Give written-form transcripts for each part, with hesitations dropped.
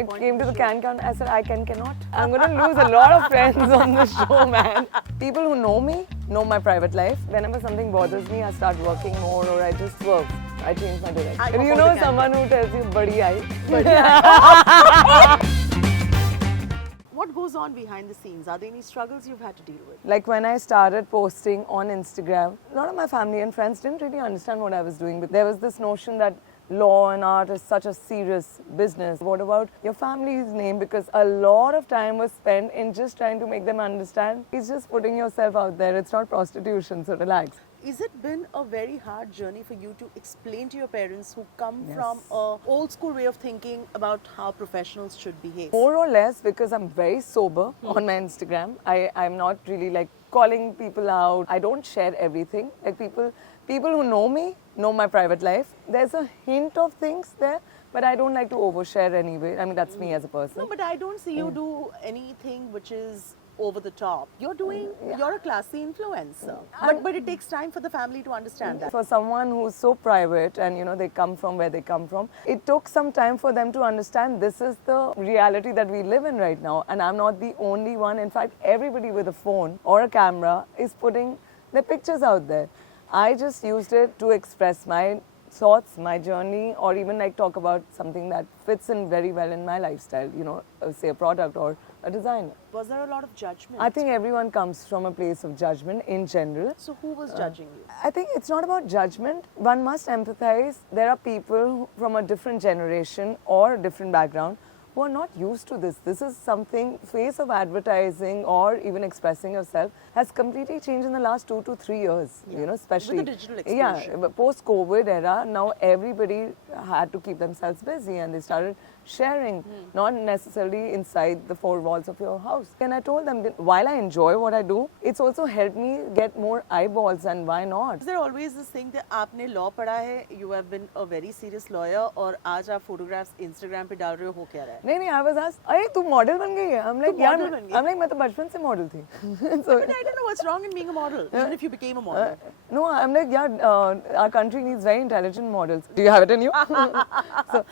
it came to the can, I said, I cannot. I'm going to lose a lot of friends on this show, man. People who know me know my private life. Whenever something bothers me, I start working more or I just work. I change my direction. You know someone who tells you, "Badi aayi." What goes on behind the scenes? Are there any struggles you've had to deal with? Like when I started posting on Instagram, a lot of my family and friends didn't really understand what I was doing. But there was this notion that law and art is such a serious business. What about your family's name? Because a lot of time was spent in just trying to make them understand. It's just putting yourself out there. It's not prostitution, so relax. Is it been a very hard journey for you to explain to your parents who come from a old school way of thinking about how professionals should behave? More or less, because I'm very sober on my Instagram. I'm not really like calling people out. I don't share everything. Like people who know me know my private life. There's a hint of things there, but I don't like to overshare anyway. I mean, that's me as a person. No, but I don't see you do anything which is over the top. You're a classy influencer. But it takes time for the family to understand that. For someone who's so private and they come from where they come from, it took some time for them to understand this is the reality that we live in right now. And I'm not the only one. In fact, everybody with a phone or a camera is putting their pictures out there. I just used it to express my thoughts, my journey, or even like talk about something that fits in very well in my lifestyle, say a product or a designer. Was there a lot of judgment? I think everyone comes from a place of judgment in general. So who was judging you? I think it's not about judgment. One must empathize. There are people from a different generation or a different background who are not used to this. This is something, face of advertising or even expressing yourself has completely changed in the last 2 to 3 years, especially. With the digital explosion. Yeah, post-COVID era, now everybody had to keep themselves busy and they started sharing, not necessarily inside the four walls of your house. And I told them that while I enjoy what I do, it's also helped me get more eyeballs, and why not? Is there always this thing that aapne law padha hai, you have been a very serious lawyer, or aaj aap photographs Instagram pe dal rahe ho kya raha hai? नहीं, I was asked, अरे तू model बन गई है? I'm like, मैं तो बचपन से मॉडल थी. So, but I don't know what's wrong in being a model, even if you became a model. No, I'm like, our country needs very intelligent models. Do you have it in you?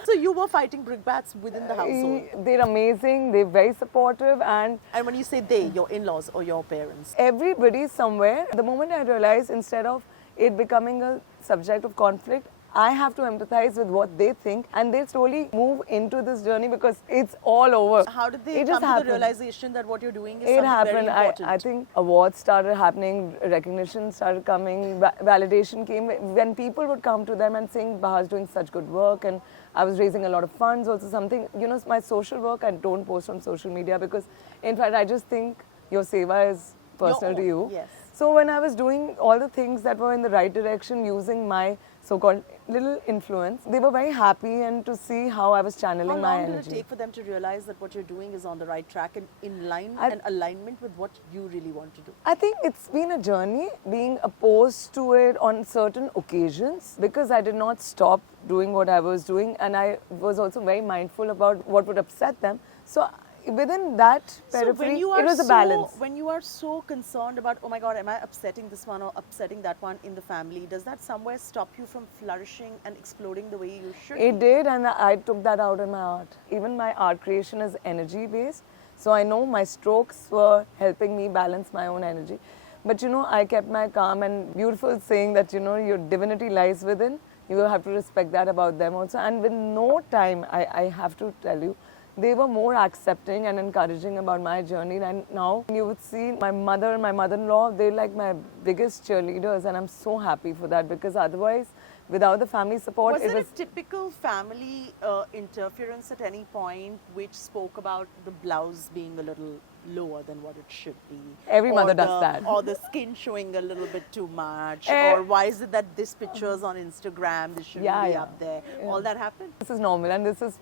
So you were fighting brickbats within the household. They're amazing. They're very supportive, and when you say they, your in-laws or your parents, everybody somewhere. The moment I realized, instead of it becoming a subject of conflict, I have to empathize with what they think, and they slowly move into this journey because it's all over. How did they come to the realization that what you're doing is something very important? I think awards started happening, recognition started coming, validation came. When people would come to them and saying, Bahar's doing such good work, and I was raising a lot of funds, also something, my social work, I don't post on social media because, in fact, I just think your seva is personal to you. Yes. So when I was doing all the things that were in the right direction, using my so-called little influence, they were very happy, and to see how I was channeling my energy. How long did it take for them to realize that what you're doing is on the right track and in line and alignment with what you really want to do? I think it's been a journey, being opposed to it on certain occasions, because I did not stop doing what I was doing, and I was also very mindful about what would upset them. So within that periphery, it was a balance. When you are so concerned about, oh my God, am I upsetting this one or upsetting that one in the family, does that somewhere stop you from flourishing and exploding the way you should? It did, and I took that out in my art. Even my art creation is energy based, so I know my strokes were helping me balance my own energy. But I kept my calm, and beautiful saying that your divinity lies within. You have to respect that about them also. And with no time, I have to tell you, they were more accepting and encouraging about my journey. And now you would see my mother and my mother-in-law, they're like my biggest cheerleaders, and I'm so happy for that, because otherwise, without the family support, was there a typical family interference at any point which spoke about the blouse being a little lower than what it should be? Every mother does that. Or the skin showing a little bit too much. Or why is it that this picture's on Instagram, this shouldn't be up there? All that happened? This is normal, and this is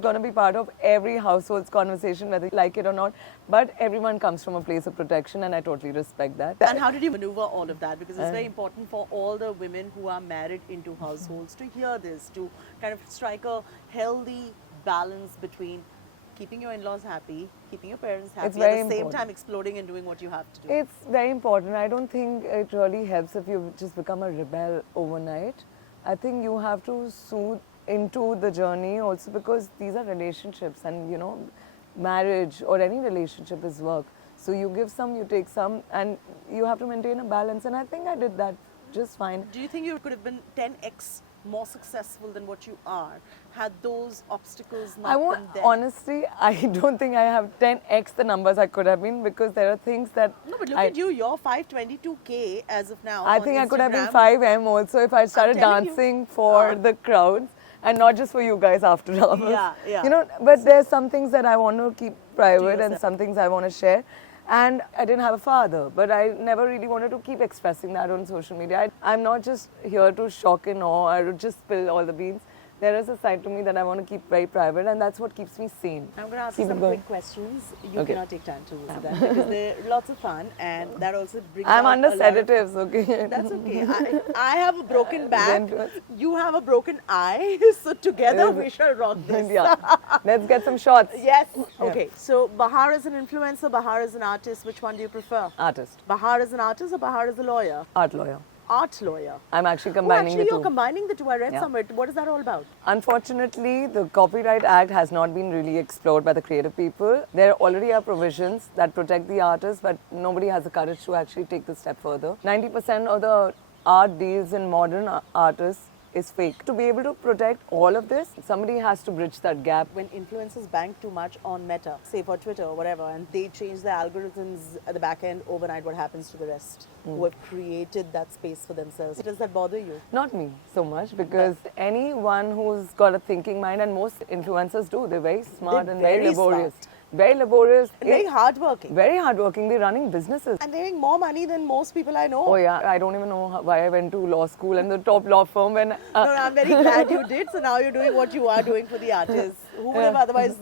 going to be part of every household's conversation, whether you like it or not. But everyone comes from a place of protection, and I totally respect that. And how did you maneuver all of that? Because it's very important for all the women who are married into households to hear this, to kind of strike a healthy balance between keeping your in-laws happy, keeping your parents happy, at the same time exploding and doing what you have to do. It's very important. I don't think it really helps if you just become a rebel overnight. I think you have to soothe into the journey also because these are relationships, and you know, marriage or any relationship is work. So you give some, you take some, and you have to maintain a balance. And I think I did that just fine. Do you think you could have been 10x more successful than what you are had those obstacles not I won't, been there? honestly, I don't think I have 10x the numbers I could have been, because there are things that No, but look at you. You're 522K as of now. I on think I could have been Instagram. 5M also if I started telling you. dancing for the crowds and not just for you guys after hours. Yeah, yeah. You know, but there's some things that I want to keep private and yourself. some things I want to share. And I didn't have a father, but I never really wanted to keep expressing that on social media. I'm not just here to shock and awe or to just spill all the beans. There is a side to me that I want to keep very private, and that's what keeps me sane. I'm going to ask Keep you it some going. quick questions. You Okay. cannot take time to answer that because they're lots of fun, and that also brings I'm out under a lot of- sedatives, okay? That's okay. I have a broken back. Then do it. You have a broken eye. So together we shall rock this. Yeah. Let's get some shots. Yes. Okay. So Bahaar is an influencer. Bahaar is an artist. Which one do you prefer? Artist, Bahaar is an artist or Bahaar is a lawyer? art lawyer. Art lawyer. I'm actually Oh, combining actually, the you're two. combining the two. I read Yeah. somewhere. What is that all about? Unfortunately, the Copyright Act has not been really explored by the creative people. There already are provisions that protect the artists, but nobody has the courage to actually take the step further. 90% of the art deals in modern artists is fake. To be able to protect all of this, somebody has to bridge that gap. When influencers bank too much on Meta, say for Twitter or whatever, and they change the algorithms at the back end overnight, what happens to the rest who have created that space for themselves? Does that bother you? Not me so much, because anyone who's got a thinking mind, and most influencers do, they're very smart They're and very very laborious. smart. Very laborious. And very hardworking. Very hardworking. They're running businesses. And they make more money than most people I know. Oh yeah, I don't even know why I went to law school and the top law firm when No, I'm very glad you did. So now you're doing what you are doing for the artists. Who would have otherwise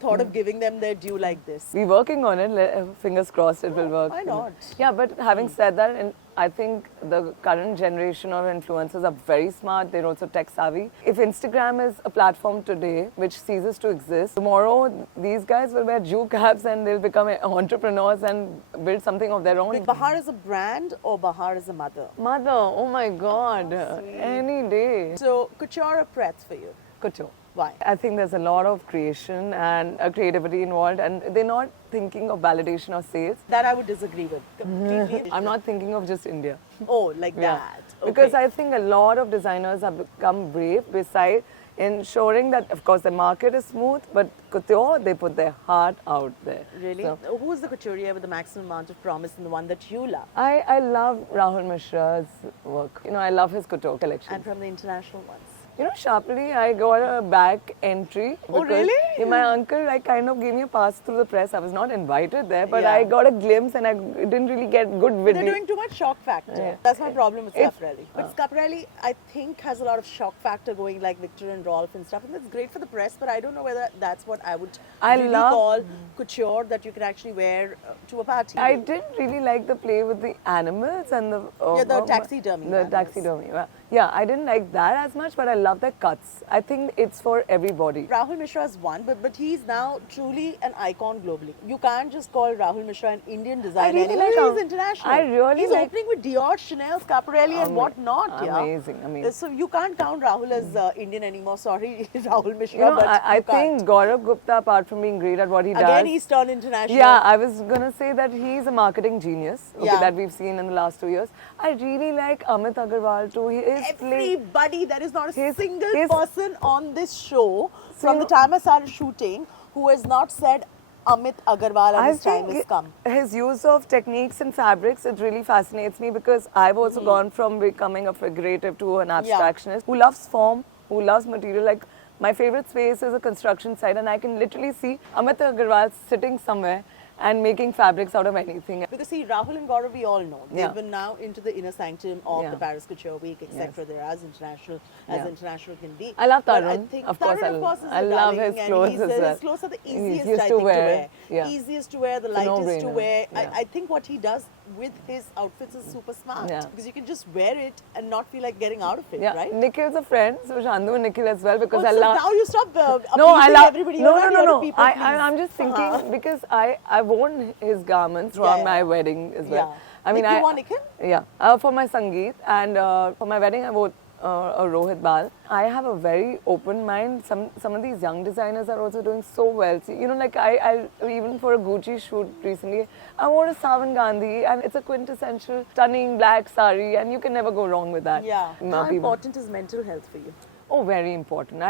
thought of giving them their due like this? we're working on it. Fingers crossed it will work. Why you know. not? Yeah, but having said that, and I think the current generation of influencers are very smart. They're also tech savvy. If Instagram is a platform today which ceases to exist, tomorrow these guys will wear Jew caps and they'll become entrepreneurs and build something of their own. Bahaar is a brand or Bahaar is a mother? Mother, oh my God, any day. So couture or Pretz for you? Couture. Why? I think there's a lot of creation and creativity involved, and they're not thinking of validation or sales. That I would disagree with completely. I'm not thinking of just India. Oh, like Yeah. that. Because Okay. I think a lot of designers have become brave beside ensuring that, of course, the market is smooth, but couture, they put their heart out there. Really? So, Who is the couturier with the maximum amount of promise and the one that you love? I love Rahul Mishra's work. You know, I love his couture collection. And from the international ones? You know, sharply, I got a back entry. Oh, because, really? yeah, my uncle kind of gave me a pass through the press. I was not invited there, but Yeah. I got a glimpse and I didn't really get good They're video. doing too much shock factor. Yeah. That's my problem with It's- Scaparelli. But Scaparelli, I think, has a lot of shock factor going like Victor and Rolf and stuff. And that's great for the press, but I don't know whether that's what I would I really love- call couture that you can actually wear to a party. I did really like the play with the animals and the Yeah, the taxidermy The animals. taxidermy. Yeah, I didn't like that as much, but I love their cuts. I think it's for everybody. Rahul Mishra is one, but he's now truly an icon globally. You can't just call Rahul Mishra an Indian designer really anymore. like He's him. international. I really He's like- opening with Dior, Chanel, Scaparelli, and whatnot. Yeah. Amazing, amazing. So you can't count Rahul as Indian anymore. Sorry, Rahul Mishra. You know, but I you can't. think Gaurav Gupta, apart from being great at what he Again, does, he's turned international. yeah, I was gonna say that he's a marketing genius. Okay, Yeah. that we've seen in the last 2 years. I really like Amit Agarwal too. He is Everybody, there is not a His- single his- person on this show from the So- time I started shooting who has not said Amit Agarwal and his time has come. his use of techniques and fabrics, it really fascinates me, because I've also gone from becoming a figurative to an abstractionist who loves form, who loves material. Like, my favorite space is a construction site, and I can literally see Amit Agarwal sitting somewhere and making fabrics out of anything. Because see, Rahul and Gaurav, we all know. They've Yeah. been now into the inner sanctum of Yeah. the Paris Couture Week, etc. Yes. They're as international as Yeah. international can be. I love But Tarun. think Of course, Tarun, of course, is I a love darling, his and clothes he's, as well. his clothes are the He's easiest, used I to think, wear. to wear. Yeah. Easiest to wear, the It's a lightest to no-brainer. wear. Yeah. I think what he does with his outfits is super smart. Yeah. Because you can just wear it and not feel like getting out of it, Yeah, right? Nikhil's a friend, so Shandu and Nikhil as well, because Oh, I so love. now you stop No, I appeasing love. everybody. No, You're no, not no, here to no. people I'm please. just thinking because I worn his garments Yeah, throughout yeah. my wedding as well. Yeah. I mean, You wore Nikhil? Yeah, for my Sangeet, and for my wedding I wore or Rohit Bal. I have a very open mind. Some of these young designers are also doing so well. See, you know, like I even for a Gucci shoot recently, I wore a Savan Gandhi, and it's a quintessential stunning black sari, and you can never go wrong with that. Yeah. How People- important is mental health for you? Oh, very important.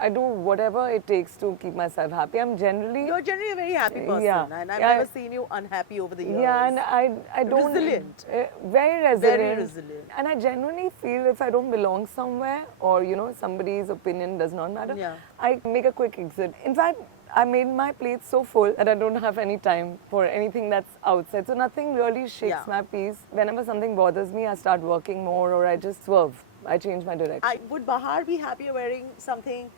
I do whatever it takes to keep myself happy. I'm generally You're generally a very happy person, Yeah. and I've Yeah. never seen you unhappy over the years. yeah, and I don't Resilient. very resilient. Very resilient. And I genuinely feel if I don't belong somewhere, or you know somebody's opinion does not matter, Yeah. I make a quick exit. In fact, I made my plate so full that I don't have any time for anything that's outside. So nothing really shakes Yeah. my peace. Whenever something bothers me, I start working more, or I just swerve. I change my direction. Would Bahar be happier wearing something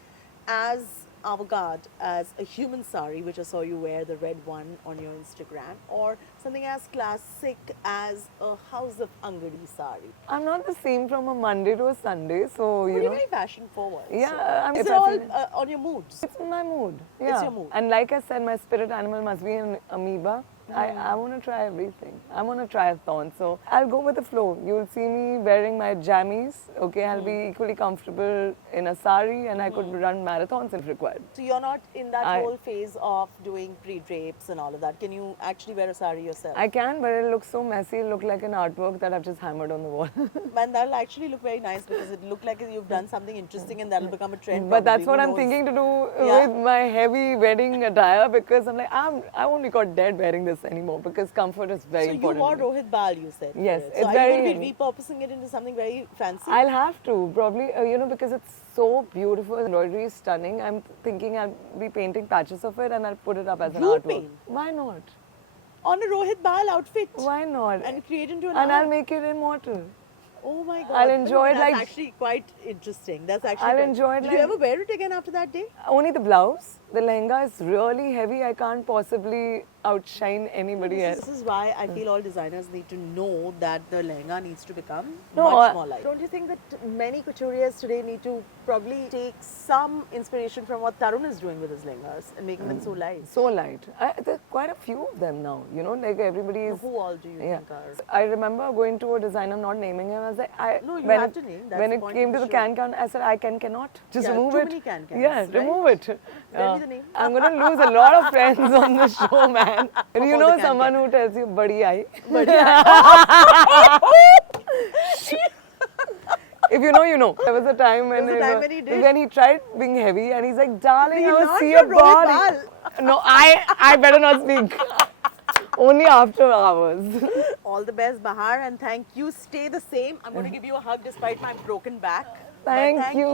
as avant-garde as a human sari, which I saw you wear, the red one on your Instagram, or something as classic as a House of Angadi sari? I'm not the same from a Monday to a Sunday, so But you you're know. very fashion forward. Yeah, I mean, Is if it I all feel on your moods? It's my mood. It's Yeah. your mood. And like I said, my spirit animal must be an amoeba. I want to try everything. I want to triathlon. So I'll go with the flow. You'll see me wearing my jammies. Okay, I'll be equally comfortable in a sari, and I could run marathons if required. So you're not in that I- whole phase of doing pre-drapes and all of that. Can you actually wear a sari yourself? I can, but it'll look so messy. It'll look like an artwork that I've just hammered on the wall. And that'll actually look very nice because it look like you've done something interesting and that'll become a trend. But that's probably. what Who I'm knows? thinking to do Yeah. with my heavy wedding attire, because I'm like, I won't be caught dead wearing this anymore, because comfort is very So you important. wore to me. Rohit Bal, you said. for Yes, it. it's So are very you going to be repurposing it into something very fancy? I'll have to probably, you know, because it's so beautiful. Embroidery is stunning. I'm thinking I'll be painting patches of it and I'll put it up as an You'll artwork. paint? Why not? On a Rohit Bal outfit. Why not? And create into an And art. I'll make it immortal. Oh my god. I'll But enjoy it that's like- actually quite interesting. That's actually I'll quite- enjoy it Did you like- ever wear it again after that day? Only the blouse. The lehenga is really heavy. I can't possibly outshine anybody else. This is why I feel all designers need to know that the lehenga needs to become No, much more light. Don't you think that many couturiers today need to probably take some inspiration from what Tarun is doing with his lehengas and making them so light? So light. There are quite a few of them now. You know, like everybody is. Who all do you Yeah. think are? I remember going to a designer, not naming him. I was like, No, you when have to name. That's when the it point came of to the the show. can, I said, I cannot. Just Yeah, remove too it. many cans, Yeah, right? remove it. Tell me the name. I'm going to lose a lot of friends on the show, man. all You the know can someone who tells you, "Badi aayi." If you know, you know. There was a time when, There was a time when he did? when he tried being heavy, and he's like, "Darling, I will not see your your body." Rohit No, I better not speak. Only after hours. All the best, Bahar, and thank you. Stay the same. I'm going to give you a hug despite my broken back. But Thank you.